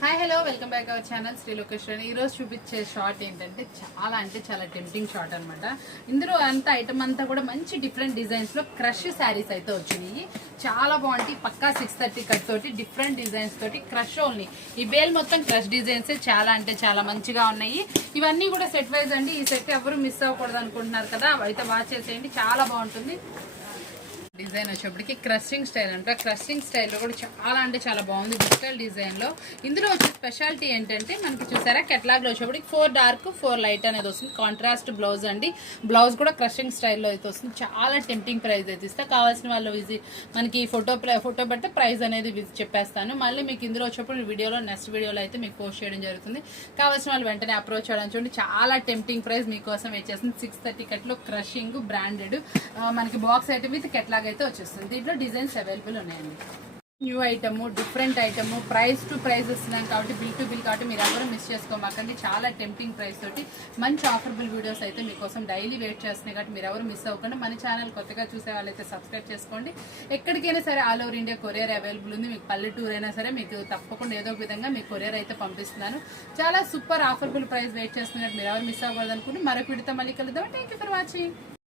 Hi hello welcome back our channel Sri location ఈరోజు చూపించే short ఏంటంటే చాలా అంటే చాలా టెంప్టింగ్ షార్ట్ అనమాట ఇందులో అంత ఐటమ్ అంతా కూడా మంచి డిఫరెంట్ డిజైన్స్లో క్రష్ శారీస్ అయితే వచ్చినాయి. చాలా బాగుంటాయి. పక్కా సిక్స్ థర్టీ కట్ తోటి డిఫరెంట్ డిజైన్స్ తోటి క్రష్ ఓన్లీ ఈ బేల్ మొత్తం క్రష్ డిజైన్స్ చాలా అంటే చాలా మంచిగా ఉన్నాయి. ఇవన్నీ కూడా సెట్ వైజ్ అండి. ఈ సెట్ ఎవరు మిస్ అవ్వకూడదు అనుకుంటున్నారు కదా అయితే వాచ్ చేసేయండి. చాలా బాగుంటుంది. డిజైన్ వచ్చేప్పటికి క్రస్టింగ్ స్టైల్ అంట. క్రస్టింగ్ స్టైల్లో కూడా చాలా అంటే చాలా బాగుంది డిజిటల్ డిజైన్లో ఇందులో వచ్చే స్పెషాలిటీ ఏంటంటే మనకి చూసారా కెట్లాగ్లో వచ్చేప్పటికి ఫోర్ డార్క్ ఫోర్ లైట్ అనేది వస్తుంది. కాంట్రాస్ట్ బ్లౌజ్ అండి. బ్లౌజ్ కూడా క్రషింగ్ స్టైల్లో అయితే వస్తుంది. చాలా టెంప్టింగ్ ప్రైస్ అయితే ఇస్తా. కావాల్సిన వాళ్ళు విజిట్ మనకి ఫోటో ఫోటో బట్టి ప్రైస్ అనేది చెప్పేస్తాను. మళ్ళీ మీకు ఇందులో వచ్చేప్పుడు వీడియోలో నెక్స్ట్ వీడియోలో అయితే మీకు పోస్ట్ చేయడం జరుగుతుంది. కావాల్సిన వాళ్ళు వెంటనే అప్రోచ్ చేయడం చూడండి. చాలా టెంప్టింగ్ ప్రైస్ మీకోసం వచ్చేస్తుంది సిక్స్ థర్టీ కట్లో క్రషింగ్ బ్రాండెడ్. మనకి బాక్స్ అయితే విత్ కెట్లాగ్ అయితే వచ్చేస్తుంది. దీంట్లో డిజైన్స్ అవైలబుల్ ఉన్నాయండి. New item different item price to price ఇస్తున్నాం కాబట్టి బిల్ టు బిల్ కాబట్టి మీరు ఎవరు మిస్ చేసుకోమాకండి. చాలా టెంప్టింగ్ ప్రైస్ తోటి మంచి ఆఫర్బుల్ వీడియోస్ అయితే మీకోసం డైలీ వెయిట్ చేస్తున్నాయి కాబట్టి మీరు ఎవరు మిస్ అవ్వకుండా మన ఛానల్ కొత్తగా చూసే వాళ్ళైతే సబ్స్క్రైబ్ చేసుకోండి. ఎక్కడికైనా సరే all over India courier available ఉంది. మీకు పల్లెటూరు అయినా సరే మీకు తప్పకుండా ఏదో ఒక విధంగా మీ కొరియర్ అయితే పంపిస్తున్నాను. చాలా సూపర్ ఆఫర్బుల్ ప్రైస్ వెయిట్ చేస్తున్నట్టు మీరు ఎవరు మిస్ అవ్వకూడదు అనుకుంటే మరొక విడత మళ్ళీ కలుద్దాం. Thank you for watching